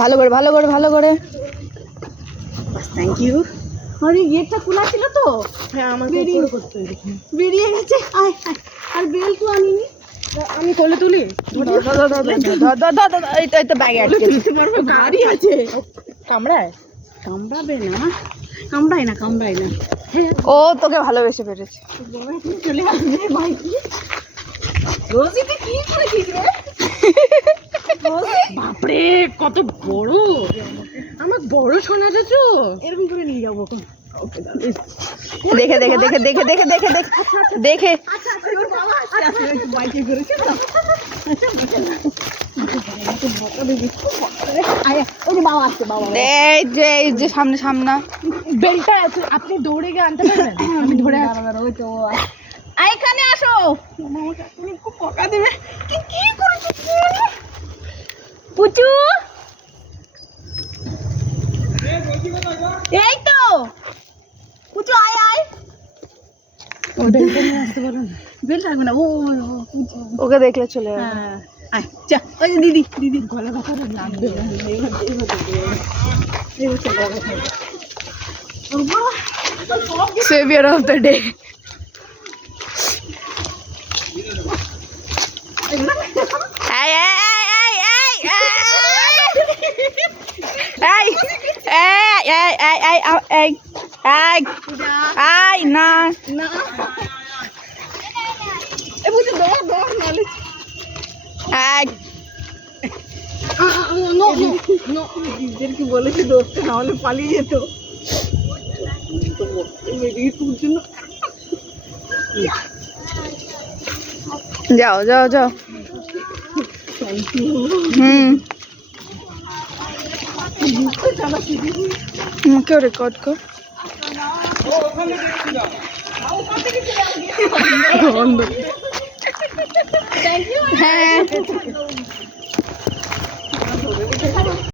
ভালো করে ভালো করে ভালো করে। Thank you. আরে গেটটা খোলা ছিল তো। হ্যাঁ আমার বেরিয়ে গেছে। আয় আয়। আর বেল তো আনিনি। আমি কোলে তুলি। এই তো ব্যাগে আটকে তুলতে পারবো গাড়ি আছে। কামড়ায়। কামড়াবে না। কামড়ায় না কামড়ায় না। ও তোকে ভালোবেসে পেরেছে। চলে আসবে ভাই। রোজিতে কি করেছিস রে? বাপরে কত বড়, আমার বড় শোনাটা তো এরকম করে নিয়ে যাবো। দেখে দেখে দেখে দেখে দেখে দেখে দেখে দেখে বাইকে করেছে তো। ওই যে বাবা আসছে বাবা। এই যে সামনে সামনা বেলটা আছে, আপনি দৌড়ে গিয়ে আনতে পারবেন? আমি ধরে আছি। ওই তো এখানে আসো। খুব বকা দেবে। কি করেছিস পুচু? এই তো পুচু আয় আয়। ও বেলটা নিয়ে আসতে পারো না? বেল থাকবে না। ও পুচু। ওকে দেখলে চলে যাবে। হ্যাঁ আয় যা। ওই যে দিদি দিদি গলা ব্যথা লাগবে। Severe of the day. না না এ বুঝে দৌড় দৌড় নালে। দিদিদেরকে বলেছি দৌড়তে, না হলে পালিয়ে যেত। যাও যাও যাও। কেউ রেকর্ড কর। হ্যাঁ